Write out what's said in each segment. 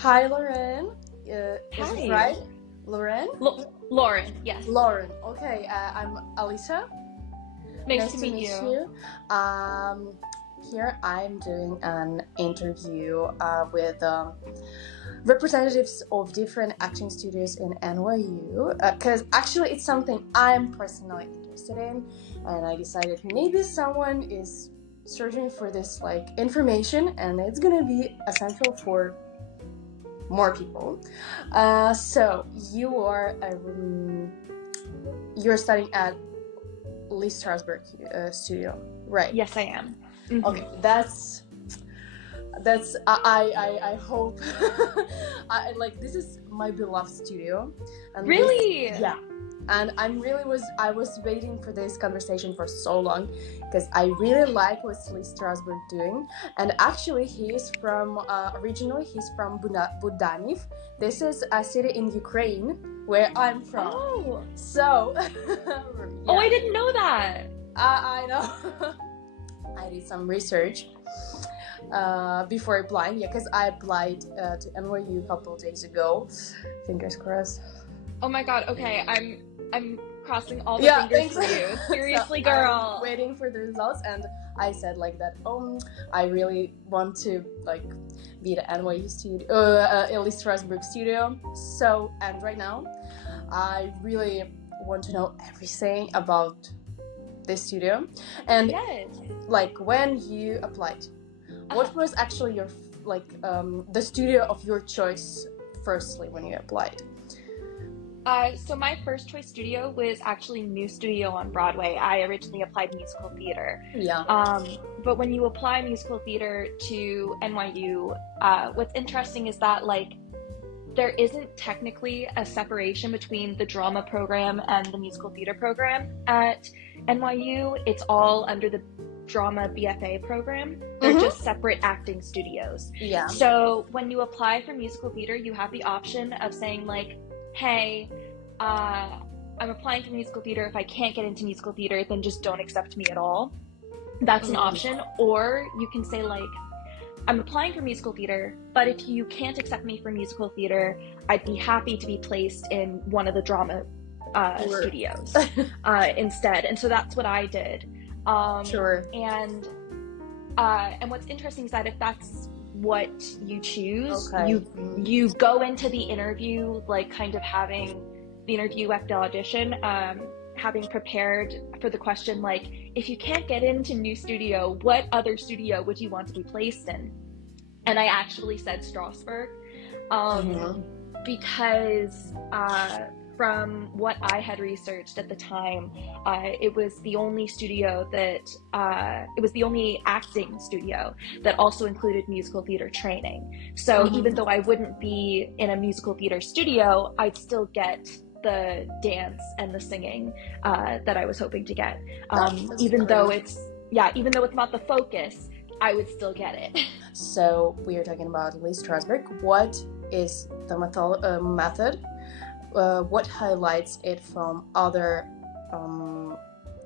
Hi, Lauren. Is it Hi. right? Lauren? Lauren, yes. Lauren. Okay, I'm Alisa. Nice Nice to to meet meet you. you. Um, Here I'm doing an interview with representatives of different acting studios in NYU because actually it's something I'm personally interested in, and I decided maybe someone is searching for this like information, and it's gonna be essential for more people. So you're studying at Lee Strasberg Studio, right? Yes, I am. Okay, that's I hope I like this is my beloved studio, and this Really? yeah, and I was waiting for this conversation for so long because I really like what Lee Strasberg doing, and actually he's from originally he's from Budaniv. This is a city in Ukraine where I'm from. Oh. So Oh, I yeah, didn't know that. I know. I did some research before applying. Yeah, because I applied to NYU a couple of days ago. Fingers crossed. Oh my god, okay. I'm crossing all the Yeah, fingers thanks. for you. So Seriously, I'm girl. waiting for the results, and I said like that. I really want to like be the NYU studio, Lee Strasberg Studio. So, and right now, I really want to know everything about this studio, and Yes. like when you applied. What was actually your the studio of your choice firstly when you applied? So my first choice studio was actually New Studio on Broadway. I originally applied musical theater. Yeah. But when you apply musical theater to NYU, what's interesting is that like there isn't technically a separation between the drama program and the musical theater program at NYU. It's all under the drama BFA program. They're Mm-hmm. just separate acting studios. Yeah. So when you apply for musical theater, you have the option of saying like, hey, I'm applying for musical theater. If I can't get into musical theater, then just don't accept me at all. That's an option. Or you can say like, I'm applying for musical theater, but if you can't accept me for musical theater, I'd be happy to be placed in one of the drama studios instead. And so that's what I did. Sure. And what's interesting is that if that's what you choose, Okay. you go into the interview like kind of having the interview at the audition, having prepared for the question like, if you can't get into New Studio, what other studio would you want to be placed in? And I actually said Strasberg, because from what I had researched at the time, it was the only studio that it was the only acting studio that also included musical theater training. So even though I wouldn't be in a musical theater studio, I'd still get the dance and the singing that I was hoping to get. Even though it's not the focus, I would still get it. So we are talking about Lee Strasberg. What is the method? What highlights it from other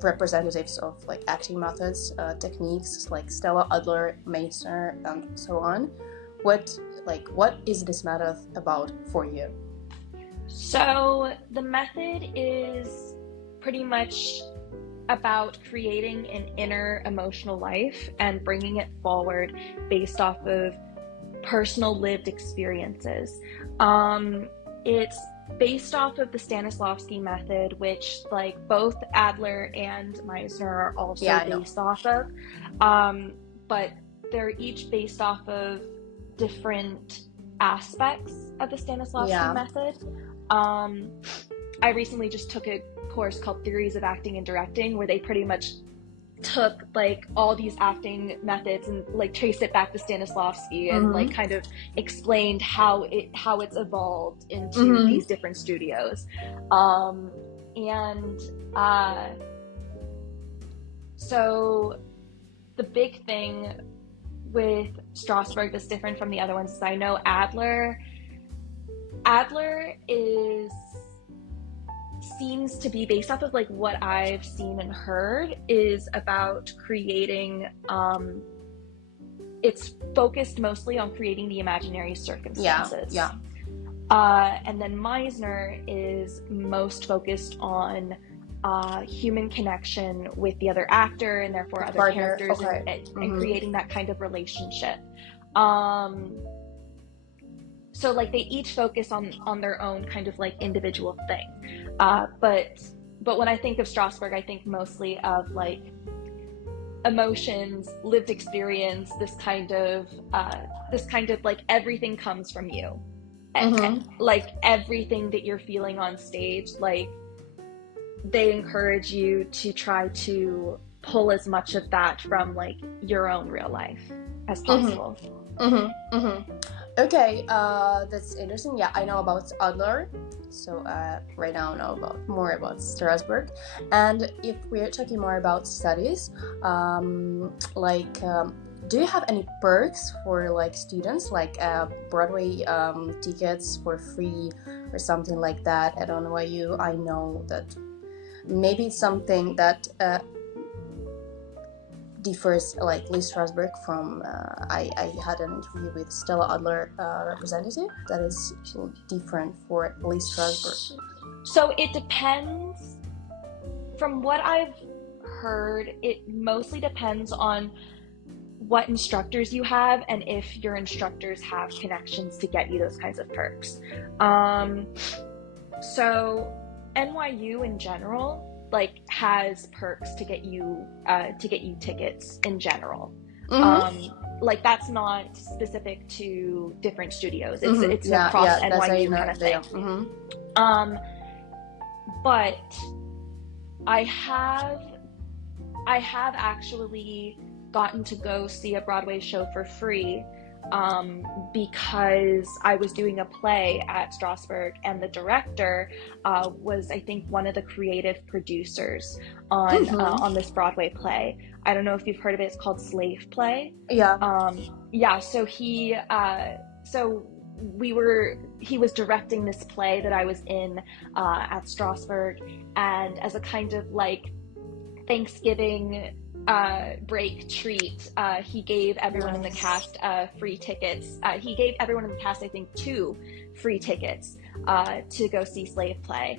representatives of like acting methods, techniques like Stella Adler, Meisner, and so on? What is this method about for you? So the method is pretty much about creating an inner emotional life and bringing it forward based off of personal lived experiences. It's based off of the Stanislavski method, which like both Adler and Meisner are also based off of. But they're each based off of different aspects of the Stanislavski method. I recently just took a course called Theories of Acting and Directing, where they pretty much took like all these acting methods and like traced it back to Stanislavski and like kind of explained how it's evolved into these different studios. So the big thing with Strasberg that's different from the other ones is I know Adler seems to be based off of like what I've seen and heard is about creating it's focused mostly on creating the imaginary circumstances. Yeah. And then Meisner is most focused on human connection with the other actor and therefore other Partner. characters, Okay. and creating that kind of relationship. So like they each focus on their own kind of like individual thing. But when I think of Strasberg, I think mostly of like emotions, lived experience, this kind of like everything comes from you. Like everything that you're feeling on stage, like they encourage you to try to pull as much of that from like your own real life as possible. Okay, that's interesting. Yeah, I know about Adler, so right now I know more about Strasberg. And if we're talking more about studies, do you have any perks for like students, like Broadway tickets for free or something like that at NYU? I know that maybe it's something that differs, like Lee Strasberg from I had an interview with Stella Adler representative that is different for Lee Strasberg. So it depends. From what I've heard, it mostly depends on what instructors you have and if your instructors have connections to get you those kinds of perks. So NYU in general like has perks to get you tickets in general. Like that's not specific to different studios. It's across NYU kind of thing. But I have actually gotten to go see a Broadway show for free because I was doing a play at Strasberg, and the director was, I think, one of the creative producers on this Broadway play. I don't know if you've heard of it. It's called Slave Play. Yeah. So he was directing this play that I was in at Strasberg, and as a kind of like Thanksgiving break treat, he gave everyone in the cast free tickets. He gave everyone in the cast, I think, 2 free tickets to go see Slave Play.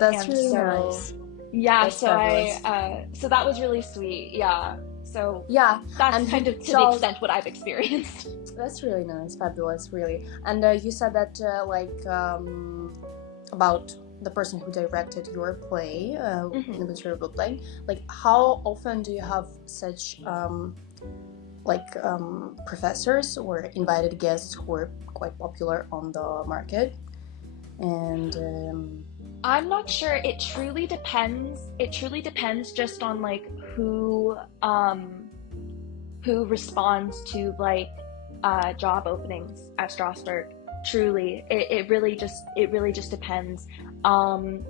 That's really nice. Yeah, so that was really sweet. Yeah. So yeah, that's and kind of to the extent what I've experienced. That's really nice, fabulous, really. And you said that about the person who directed your play, in which you're playing. Like, how often do you have such professors or invited guests who are quite popular on the market? And I'm not sure. It truly depends. It truly depends just on like who responds to like job openings at Strasberg. Truly, it really just depends. I've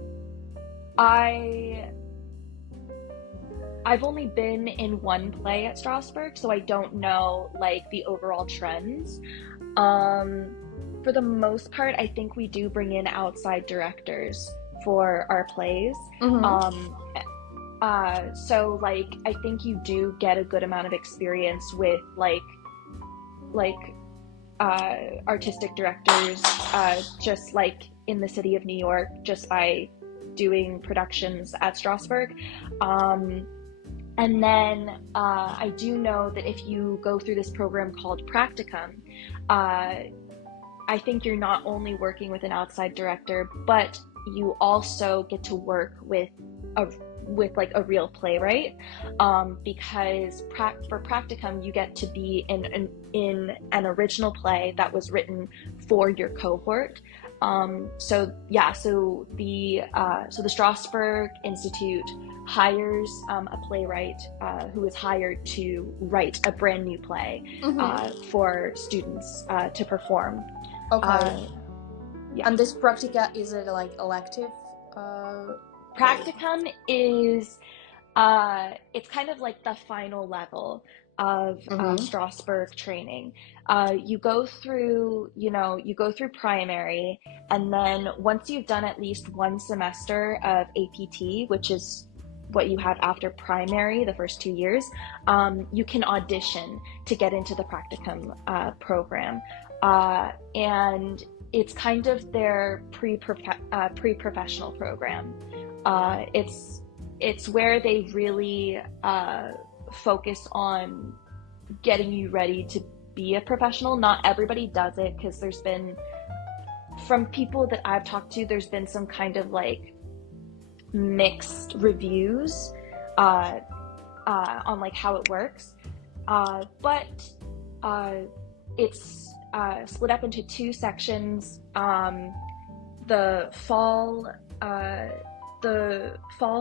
only been in one play at Strasberg, so I don't know like the overall trends. For the most part, I think we do bring in outside directors for our plays. So like I think you do get a good amount of experience with like artistic directors, just like in the city of New York, just by doing productions at Strasberg. And then I do know that if you go through this program called Practicum, I think you're not only working with an outside director, but you also get to work with like a real playwright, because for Practicum you get to be in an original play that was written for your cohort. So the Strasberg Institute hires a playwright who is hired to write a brand new play for students to perform. Okay. And this practica, is it like elective? Practicum is it's kind of like the final level of Strasberg training. You go through primary, and then once you've done at least one semester of APT, which is what you have after primary, the first 2 years, you can audition to get into the Practicum program. And it's kind of their pre-professional program. It's where they really focus on getting you ready to be a professional. Not everybody does it, because there's been, from people that I've talked to, there's been some kind of like mixed reviews on like how it works. But it's split up into 2 sections. The fall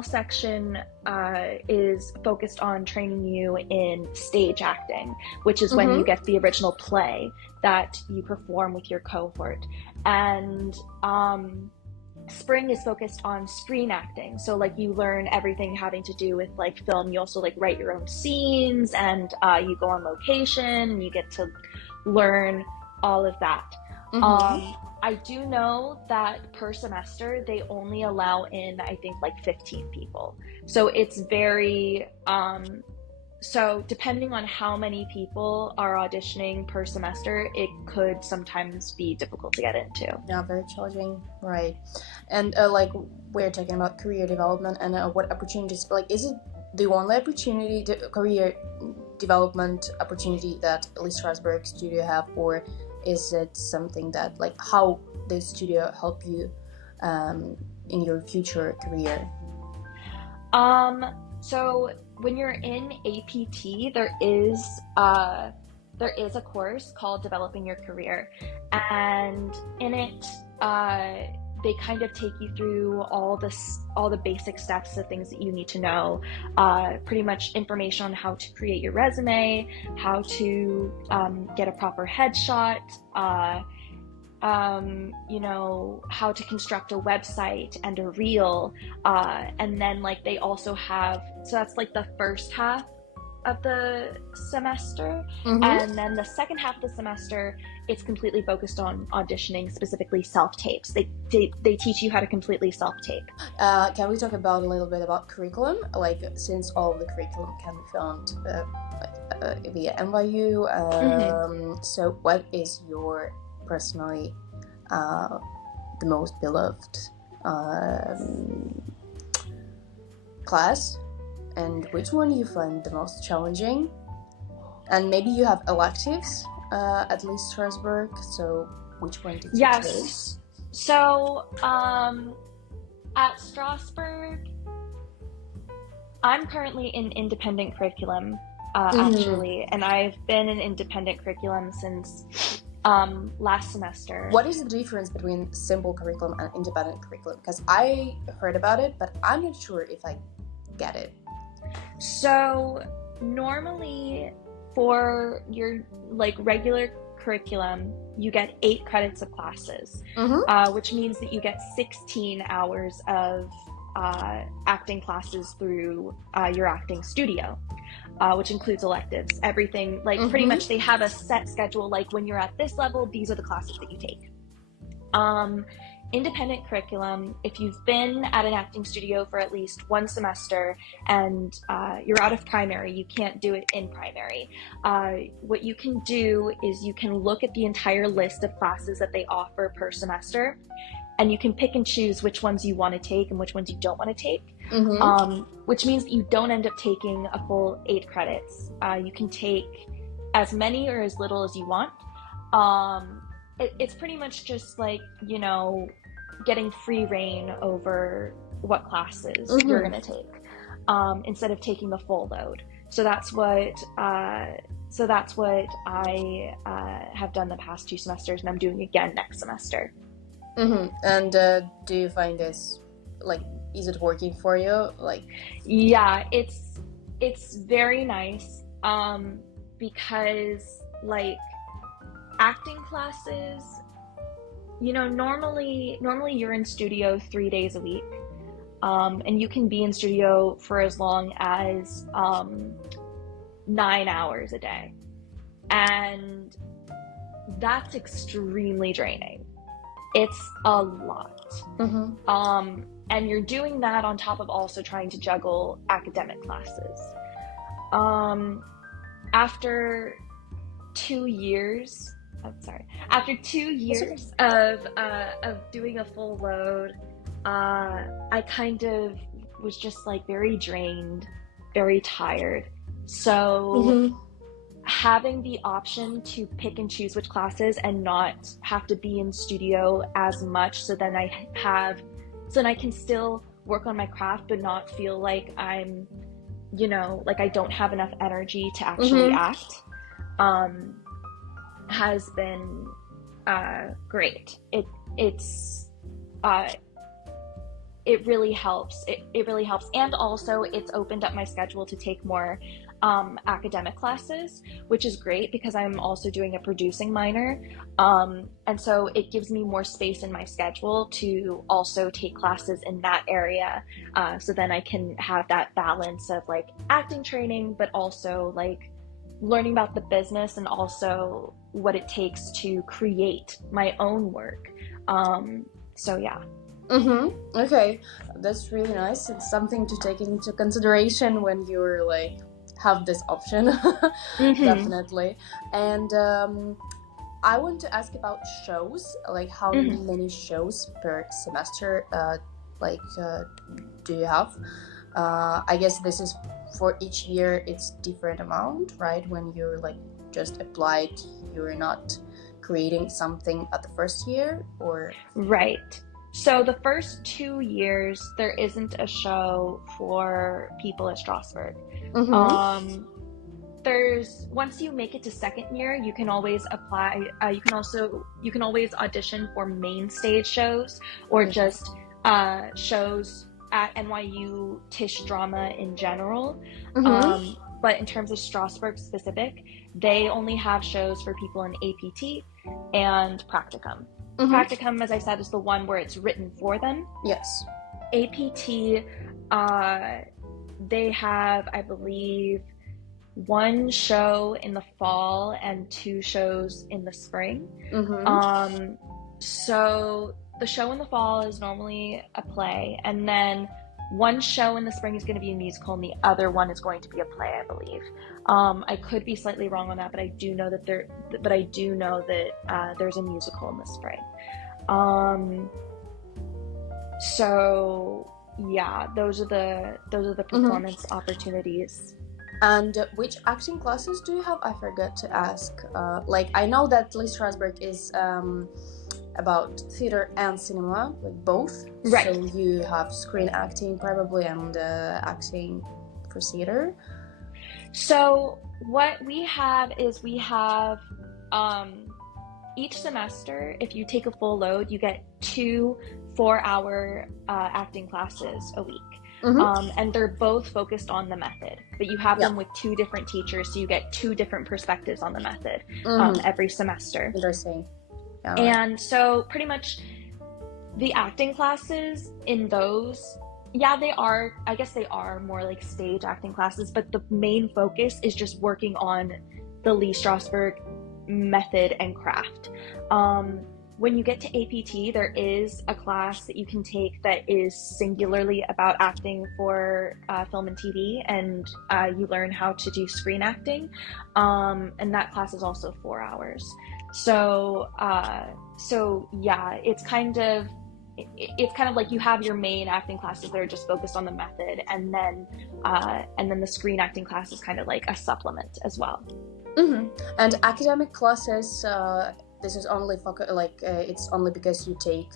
section is focused on training you in stage acting, which is when you get the original play that you perform with your cohort. And spring is focused on screen acting. So like you learn everything having to do with like film. You also like write your own scenes, and you go on location, and you get to learn all of that. I do know that per semester they only allow in, I think, like 15 people. So it's very, so depending on how many people are auditioning per semester, it could sometimes be difficult to get into. Yeah, very challenging, right? And like we're talking about career development and what opportunities, like is it the only opportunity, the career development opportunity that Lee Strasberg Studio have, or is it something that, like, how the studio help you in your future career? So when you're in APT, there is a course called Developing Your Career, and in it they kind of take you through all the basic steps, the things that you need to know, pretty much information on how to create your resume, how to get a proper headshot, you know, how to construct a website and a reel, and then like they also have, so that's like the first half of the semester, and then the second half of the semester it's completely focused on auditioning, specifically self-tapes. They teach you how to completely self-tape. Can we talk about a little bit about curriculum? Like, since all of the curriculum can be found via NYU, so what is your personally the most beloved class, and which one you find the most challenging? And maybe you have electives at Lee Strasberg, so which one did you take? So at Strasberg, I'm currently in independent curriculum actually, and I've been in independent curriculum since last semester. What is the difference between simple curriculum and independent curriculum? Because I heard about it, but I'm not sure if I get it. So normally for your like regular curriculum, you get 8 credits of classes, which means that you get 16 hours of acting classes through your acting studio, which includes electives, everything, like pretty much they have a set schedule, like when you're at this level, these are the classes that you take. Independent curriculum, if you've been at an acting studio for at least 1 semester and you're out of primary, you can't do it in primary. What you can do is you can look at the entire list of classes that they offer per semester, and you can pick and choose which ones you want to take and which ones you don't want to take, which means that you don't end up taking a full 8 credits. You can take as many or as little as you want. It's pretty much just like, you know, getting free reign over what classes you're going to take, instead of taking the full load. So that's what I have done the past 2 semesters, and I'm doing again next semester. And do you find this, like, is it working for you? Like, yeah, it's very nice, because like acting classes, you know, normally you're in studio 3 days a week, and you can be in studio for as long as 9 hours a day, and that's extremely draining. It's a lot. And you're doing that on top of also trying to juggle academic classes. After 2 years, after 2 years of doing a full load, I kind of was just like very drained, very tired. So having the option to pick and choose which classes and not have to be in studio as much, so then I can still work on my craft but not feel like I'm, like I don't have enough energy to actually act, has been great. It really helps. It really helps. And also it's opened up my schedule to take more academic classes, which is great because I'm also doing a producing minor. And so it gives me more space in my schedule to also take classes in that area. So then I can have that balance of like acting training, but also like learning about the business and also what it takes to create my own work. So yeah. Okay, that's really nice. It's something to take into consideration when you're like have this option. Definitely. And I want to ask about shows, like how many shows per semester do you have? I guess this is for each year, it's different amount, right? When you're like just applied, you're not creating something at the first year, or right. So the first 2 years, there isn't a show for people at Strasberg. Once you make it to second year, you can always apply. You can always audition for main stage shows or just shows at NYU Tisch drama in general. But in terms of Strasberg specific, they only have shows for people in APT and Practicum. Practicum, as I said, is the one where it's written for them. Yes. APT, they have, I believe, 1 show in the fall and 2 shows in the spring. So the show in the fall is normally a play, and then 1 show in the spring is going to be a musical, and the other one is going to be a play, I believe. I could be slightly wrong on that, but I do know that there's a musical in the spring. So yeah, those are the performance opportunities. And which acting classes do you have? I forgot to ask. I know that Lee Strasberg is about theater and cinema, like both. Right. So you have screen acting probably and acting for theater. So what we have is each semester, if you take a full load, you get 2 4-hour acting classes a week. And they're both focused on the method, but you have them with 2 different teachers, so you get 2 different perspectives on the method every semester. Interesting. Yeah, and so pretty much the acting classes in those, they are more like stage acting classes, but the main focus is just working on the Lee Strasberg method and craft. When you get to APT, there is a class that you can take that is singularly about acting for film and TV, and you learn how to do screen acting, and that class is also 4 hours. So yeah, it's kind of like you have your main acting classes that are just focused on the method, and then the screen acting class is kind of like a supplement as well. And academic classes, this is only it's only because you take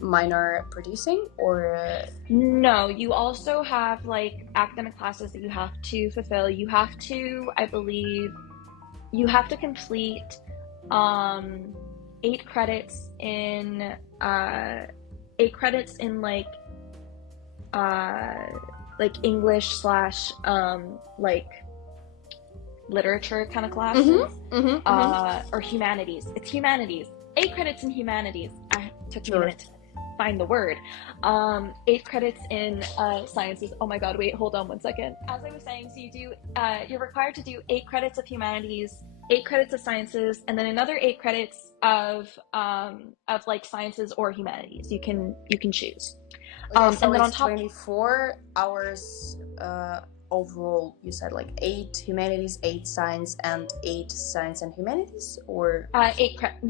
minor producing, or no, you also have like academic classes that you have to fulfill. You have to, I believe, complete 8 credits in like English / like literature kind of classes, or humanities. It's humanities. 8 credits in humanities. I took me a minute to find the word. 8 credits in sciences. Oh my god, wait, hold on one second. As I was saying, so you're required to do 8 credits of humanities 8 credits of sciences, and then another 8 credits of like sciences or humanities. You can choose. Okay, so and then on it's top, 24 hours overall. You said like 8 humanities, 8 science, and 8 science and humanities, or 8 credits.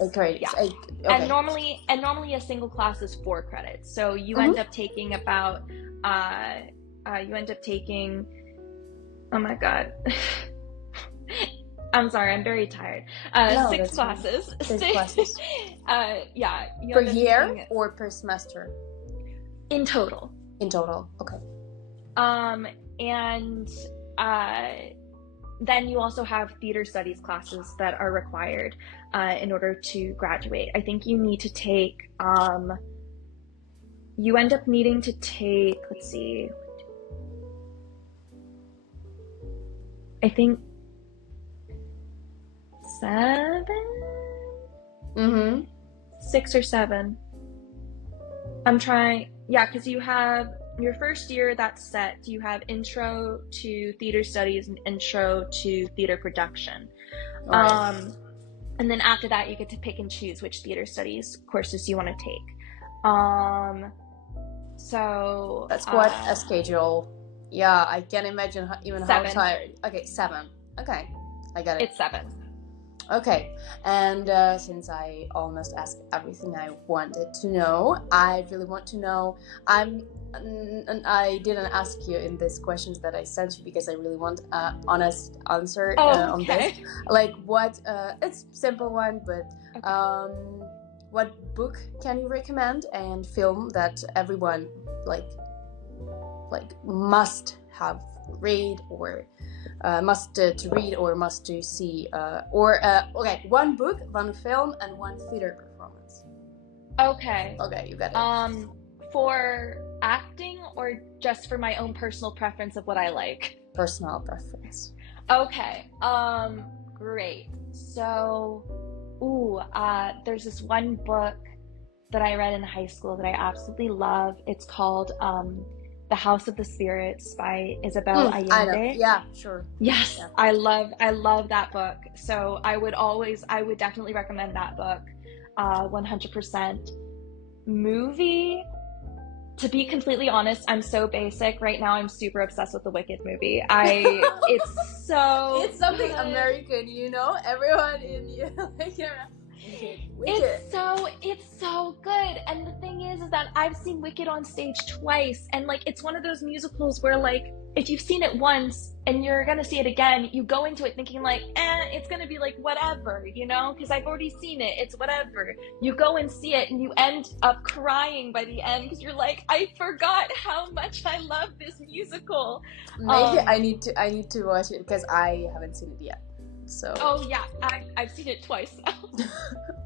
8 credits. Yeah. 8, okay. And normally a single class is 4 credits. So you end up taking about oh my god. I'm sorry, I'm very tired. No, 6 classes. 6 classes. Yeah. Per year or per semester? In total. In total, okay. And then you also have theater studies classes that are required in order to graduate. I think you need to take, you end up needing to take, let's see, I think 7? 6 or 7. I'm trying, yeah, because you have your first year that's set. You have intro to theater studies and intro to theater production. Right. And then after that, you get to pick and choose which theater studies courses you want to take. So that's quite a schedule. Yeah, I can imagine how tired. Okay, 7. Okay, I got it. It's 7. Okay, and since I almost asked everything I wanted to know, I really want to know. I didn't ask you in these questions that I sent you because I really want an honest answer on this. Like, what? It's a simple one, but what book can you recommend and film that everyone like must have read or must to read or must to see okay, one book, one film, and one theater performance. Okay, you got it. For acting or just for my own personal preference of what I like? Personal preference. Okay, great. So there's this one book that I read in high school that I absolutely love. It's called The House of the Spirits by Isabel Allende. I know. Yeah, sure. Yes, yeah. I love that book. So I would definitely recommend that book. 100%. Movie, to be completely honest, I'm so basic right now. I'm super obsessed with the Wicked movie. It's something good. American, you know. Everyone in Wicked. It's so good. And the thing is that I've seen Wicked on stage twice, and like it's one of those musicals where like if you've seen it once and you're gonna see it again, you go into it thinking like, it's gonna be like whatever, you know, because I've already seen it. It's whatever. You go and see it, and you end up crying by the end because you're like, I forgot how much I love this musical. Maybe I need to watch it because I haven't seen it yet. So. Oh yeah, I've seen it twice now.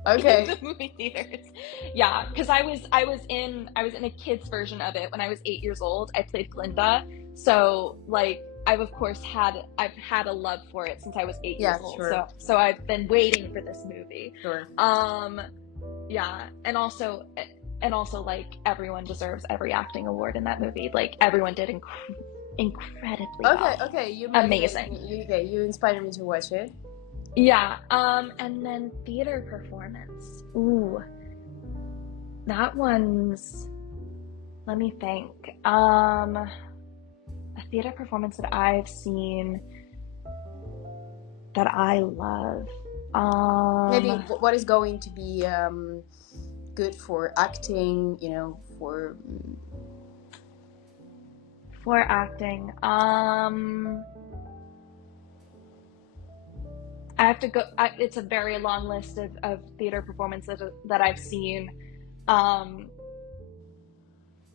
Okay. In the movie theaters. Yeah, because I was in a kid's version of it when I was 8 years old. I played Glinda, so like I've had a love for it since I was 8 years old. Sure. So I've been waiting for this movie. Sure. Yeah, and also like everyone deserves every acting award in that movie. Like everyone did incredibly well. Okay, you amazing. You inspired me to watch it. Yeah, and then theater performance. Ooh, that one's. Let me think. A theater performance that I've seen that I love. Maybe what is going to be good for acting? You know, for acting. I have to go. It's a very long list of theater performances that I've seen.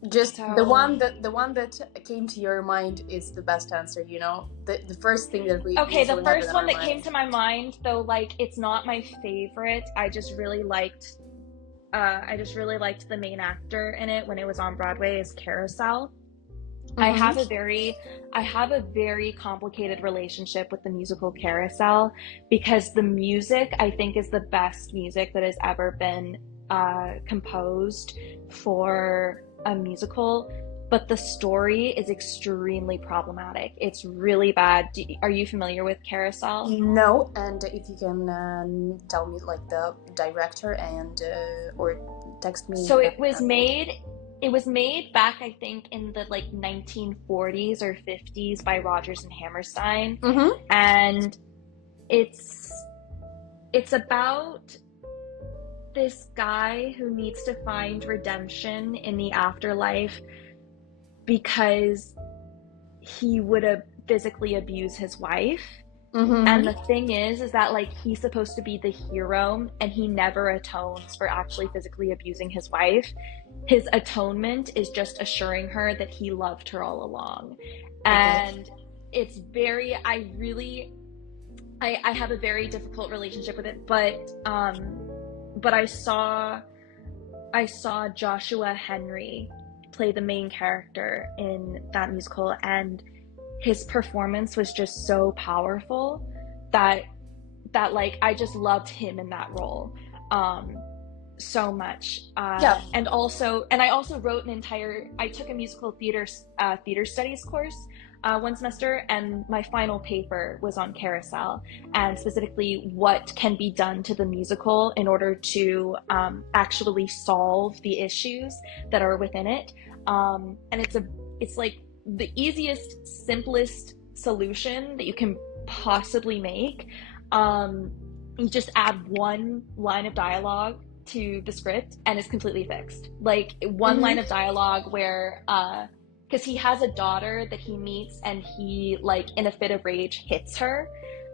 Just the one that came to your mind is the best answer. You know, the first thing that we. Okay, the first one that came to my mind, though, like it's not my favorite. I just really liked the main actor in it when it was on Broadway is Carousel. I have a very complicated relationship with the musical Carousel because the music I think is the best music that has ever been composed for a musical, but the story is extremely problematic. It's really bad. Are you familiar with Carousel? No, and if you can tell me like the director and or text me. So it was made back, I think, in the like 1940s or 50s by Rodgers and Hammerstein. Mm-hmm. And it's about this guy who needs to find redemption in the afterlife because he would have physically abused his wife. Mm-hmm. And the thing is that like he's supposed to be the hero, and he never atones for actually physically abusing his wife. His atonement is just assuring her that he loved her all along. And it's very, I have a very difficult relationship with it, but I saw Joshua Henry play the main character in that musical, and his performance was just so powerful that like I just loved him in that role so much. Yeah. And I also wrote I took a musical theater studies course one semester, and my final paper was on Carousel, and specifically what can be done to the musical in order to actually solve the issues that are within it. And it's like the easiest, simplest solution that you can possibly make. You just add one line of dialogue to the script and it's completely fixed. Like one line of dialogue where because he has a daughter that he meets, and he like in a fit of rage hits her,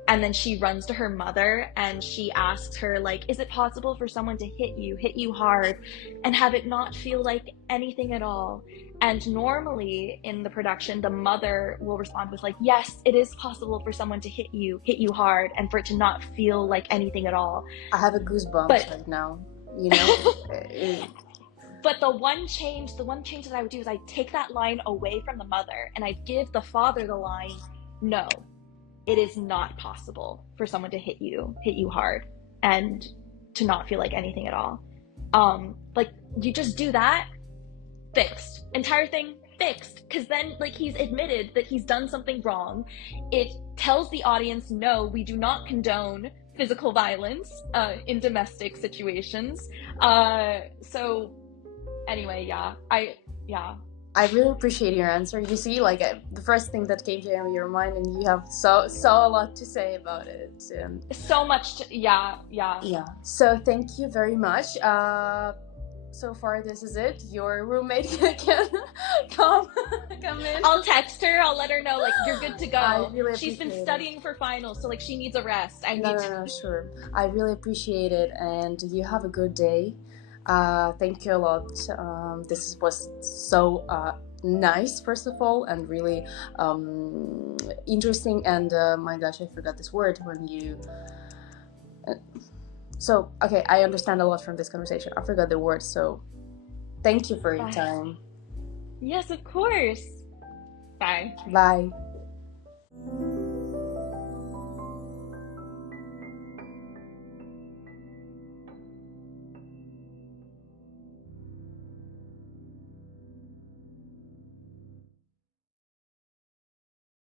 and then she runs to her mother and she asks her like, is it possible for someone to hit you hard and have it not feel like anything at all? And normally in the production, the mother will respond with like, yes, it is possible for someone to hit you hard and for it to not feel like anything at all. I have a goosebumps right now, you know. But the one change that I would do is I'd take that line away from the mother and I'd give the father the line, no, it is not possible for someone to hit you hard and to not feel like anything at all. Like you just do that, fixed. Entire thing fixed. Because then like he's admitted that he's done something wrong. It tells the audience, no, we do not condone physical violence in domestic situations. So anyway, I really appreciate your answer. You see, like the first thing that came to your mind, and you have so a lot to say about it. And so much. Yeah. So thank you very much. So far, this is it. Your roommate can come in. I'll text her. I'll let her know like you're good to go. I really She's been studying for finals, so like she needs a rest. No, sure. I really appreciate it, and you have a good day. Thank you a lot. This was so nice, first of all, and really interesting. And my gosh, I forgot this word when you. So, okay, I understand a lot from this conversation. I forgot the word, so thank you for your time. Yes, of course. Bye. Bye.